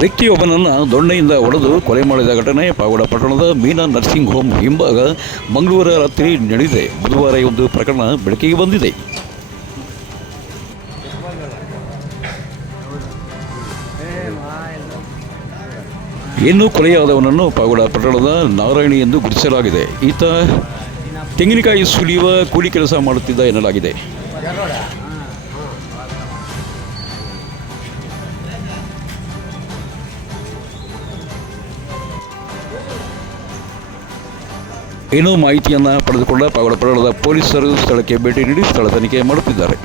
ವ್ಯಕ್ತಿಯೊಬ್ಬನನ್ನು ದೊಣ್ಣೆಯಿಂದ ಹೊಡೆದು ಕೊಲೆ ಮಾಡಿದ ಘಟನೆ ಪಾವಗಡ ಪಟ್ಟಣದ ಮೀನಾ ನರ್ಸಿಂಗ್ ಹೋಮ್ ಹಿಂಭಾಗ ಮಂಗಳವಾರ ರಾತ್ರಿ ನಡೆದಿದೆ. ಬುಧವಾರ ಒಂದು ಪ್ರಕರಣ ಬೆಳಕಿಗೆ ಬಂದಿದೆ. ಇನ್ನು ಕೊಲೆಯಾದವನನ್ನು ಪಾವಗಡ ಪಟ್ಟಣದ ನಾರಾಯಣಿ ಎಂದು ಗುರುತಿಸಲಾಗಿದೆ. ಈತ ತೆಂಗಿನಕಾಯಿ ಸುಲಿಯುವ ಕೂಲಿ ಕೆಲಸ ಮಾಡುತ್ತಿದ್ದ ಎನ್ನಲಾಗಿದೆ. ಏನೋ ಮಾಹಿತಿಯನ್ನು ಪಡೆದುಕೊಂಡ ಪಾವಗಡ ಪಟ್ಟಣದ ಪೊಲೀಸರು ಸ್ಥಳಕ್ಕೆ ಭೇಟಿ ನೀಡಿ ಸ್ಥಳ ತನಿಖೆ ಮಾಡುತ್ತಿದ್ದಾರೆ.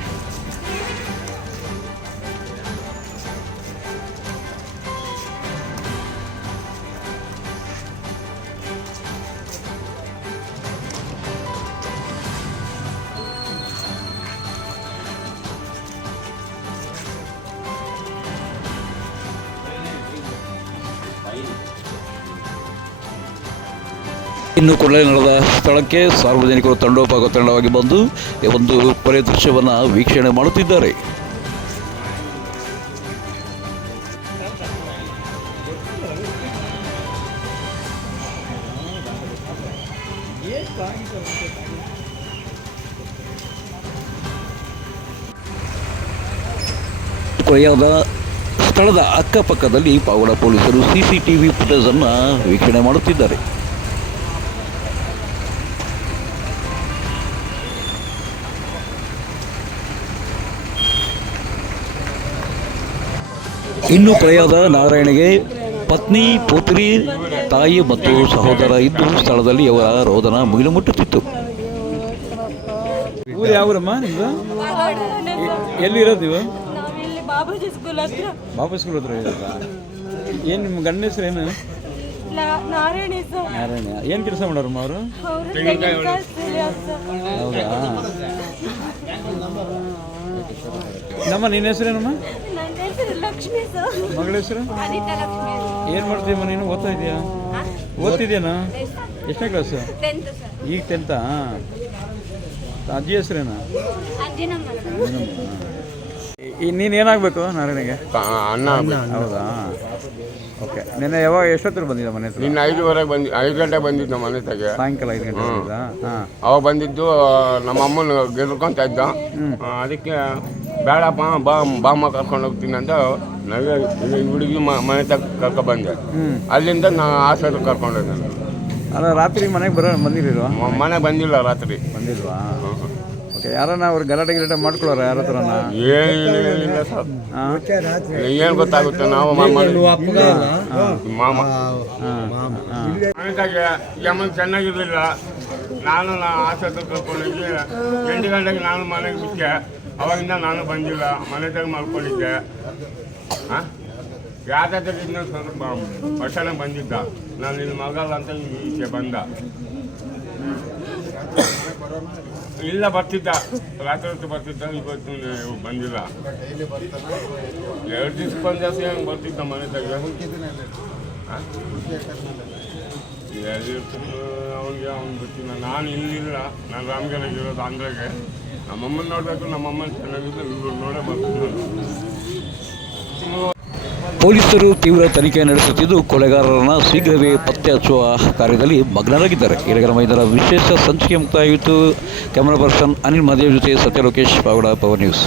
ಇನ್ನು ಕೂಡಲೇ ನಡೆದ ಸ್ಥಳಕ್ಕೆ ಸಾರ್ವಜನಿಕರು ತಂಡೋಪಾಗ ತಂಡವಾಗಿ ಬಂದು ಒಂದು ಕೊಲೆ ದೃಶ್ಯವನ್ನು ವೀಕ್ಷಣೆ ಮಾಡುತ್ತಿದ್ದಾರೆ. ಕೊಲೆಯಾದ ಸ್ಥಳದ ಅಕ್ಕಪಕ್ಕದಲ್ಲಿ ಪಾವಡ ಪೊಲೀಸರು ಸಿಸಿಟಿವಿ ಫುಟೇಜ್ ಅನ್ನು ವೀಕ್ಷಣೆ ಮಾಡುತ್ತಿದ್ದಾರೆ. ಇನ್ನು ಕೊಲೆಯಾದ ನಾರಾಯಣಗೆ ಪತ್ನಿ ಪುತ್ರಿ ತಾಯಿ ಮತ್ತು ಸಹೋದರ ಇದ್ದು ಸ್ಥಳದಲ್ಲಿ ಅವರ ರೋದನ ಮುಗಿಲು ಮುಟ್ಟುತ್ತಿತ್ತು ಊರು ಯಾವೂರಮ್ಮ ನಿಮ್ದು? ಎಲ್ಲಿ ಇರೋದು ನೀವು ಬಾಬಾಜಿ ಸ್ಕೂಲ್ ಹತ್ರ. ಬಾಬಾ ಸ್ಕೂಲ್ ಹತ್ರ ಇರೋದಾ? ಏನು ನಿಮ್ಮ ಗಂಡ ಹೆಸರು ಏನು? ನಾರಾಯಣಿ ನಾರಾಯಣ. ಏನು ಕೆಲಸ ಮಾಡೋರಮ್ಮ ಅವರು. ಹೌದಾ? ನಮ್ಮ ನಿನ್ನ ಹೆಸರೇನಮ್ಮ? ಲಕ್ಷ್ಮಿ ಸರ್ ಮಗಳ ಹೆಸರು ಅನಿತಾ ಲಕ್ಷ್ಮಿ ಏನು ಮಾಡ್ತೀಯಮ್ಮ ನೀನು? ಓದ್ತಾ ಇದೆಯಾ ಓದ್ತಿದ್ಯಾನಾ ಎಷ್ಟನೇ ಕ್ಲಾಸ್ ಟೆಂತ್ ಸರ್. ಈಗ ಟೆಂತಾ ಅಜ್ಜಿ ಹೆಸರೇನಾ? ನೀನು ಏನಾಗಬೇಕು ನಾರಾಯಣಿಗೆ? ಅನ್ನ ಹೌದಾ? ಓಕೆ ನಿನ್ನೆ ಯಾವಾಗ ಎಷ್ಟೊತ್ತರ ಬಂದಿದ್ದ ಮನೆ ಹತ್ರ? ನಿನ್ನ ಐದುವರೆಗೆ ಬಂದು ಐದು ಗಂಟೆಗೆ ಬಂದಿದ್ದು ನಮ್ಮ ಮನೆ ತೆಗೆ ಸಾಯಂಕಾಲ ಐದು ಗಂಟೆ ಬಂದಿದ್ದಾ? ಹಾಂ. ಅವಾಗ ಬಂದಿದ್ದು ನಮ್ಮ ಅಮ್ಮನ ಗೆದ್ಕೊಂತ ಇದ್ದ. ಅದಕ್ಕೆ ಬೇಡಪ್ಪ ಬಾ ಬಾಮ ಕರ್ಕೊಂಡು ಹೋಗ್ತೀನಿ ಅಂತ ನಾವೇ ಈ ಹುಡುಗಿ ಮ- ಮನೆ ತಗ ಕರ್ಕೊ ಬಂದೆ. ಅಲ್ಲಿಂದ ನಾ ಆಸ್ಪತ್ರೆ ಕರ್ಕೊಂಡು ಹೋದೆ ನಾನು. ಅಲ್ಲ ರಾತ್ರಿ ಮನೆಗೆ ಬರೋ ಬಂದಿರೋ ಮನೆಗೆ ಮನೆ ಬಂದಿಲ್ಲ ರಾತ್ರಿ. ಬಂದಿಲ್ವಾ? ಓಕೆ ಯಾರನ್ನ ಅವ್ರು ಗಲಾಟೆ ಗಿಲಾಟೆ ಮಾಡ್ಕೊಳ್ಳೋರ ಯಾರ ಹತ್ರನ? ಏನಿಲ್ಲ ಸರ್. ಏನು ಗೊತ್ತಾಗುತ್ತೆ ನಾವು ಮಾಮ. ಮನೆಗೆ ಯಮನ್ ಚೆನ್ನಾಗಿರಲಿಲ್ಲ. ನಾನು ನಾ ಆಸ್ಪತ್ರೆ ಕರ್ಕೊಂಡೋಗಿ ಎಂಟು ಗಂಟೆಗೆ ನಾನು ಮನೆಗೆ ಬಿಟ್ಟೆ. ಅವಾಗಿಂದ ನಾನು ಬಂದಿಲ್ಲ ಮನೆದಾಗ ಮಲ್ಕೊಂಡಿದ್ದೆ. ಹಾಂ ಯಾವ್ದಾದ್ರೆ ಇನ್ನೊಂದು ಸ್ವಲ್ಪ ವರ್ಷನ ಬಂದಿದ್ದ. ನಾನು ಇಲ್ಲಿ ಮಗಲ್ಲ ಅಂತ ಈಚೆ ಬಂದ. ಇಲ್ಲ, ಬರ್ತಿದ್ದ. ರಾತ್ರಿ ಹೊತ್ತು ಬರ್ತಿದ್ದ, ಇವತ್ತು ಬಂದಿಲ್ಲ. ಎರಡು ದಿವ್ಸ ಬಂದ ದಿವಸ ಹೆಂಗೆ ಬರ್ತಿದ್ದ ಮನೆ ತಗ ಅವನಿಗೆ ಅವ್ನು ಗೊತ್ತಿಲ್ಲ ನಾನು ಇಲ್ಲಿಲ್ಲ. ನಾನು ರಾಮಗೆರೆಗೆ ಇರೋದು ಆಂಧ್ರಗೆ. ನಮ್ಮಮ್ಮನ ನೋಡಬೇಕು, ನಮ್ಮಮ್ಮನ ಚೆನ್ನಾಗಿದ್ದು ಇವ್ರು ಪೊಲೀಸರು ತೀವ್ರ ತನಿಖೆ ನಡೆಸುತ್ತಿದ್ದು ಕೊಲೆಗಾರರನ್ನ ಶೀಘ್ರವೇ ಪತ್ತೆ ಹಚ್ಚುವ ಕಾರ್ಯದಲ್ಲಿ ಮಗ್ನರಾಗಿದ್ದಾರೆ. ಇರಗರ ಮೈದಾನ ವಿಶೇಷ ಸಂಚಿಕೆ ಮುಕ್ತಾಯಿತು ಕ್ಯಾಮರಾ ಪರ್ಸನ್ ಅನಿಲ್ ಮಹದೇವ್ ಜೊತೆ ಸತ್ಯ ಲೋಕೇಶ್ ಪಾವಡ ಪವರ್ ನ್ಯೂಸ್.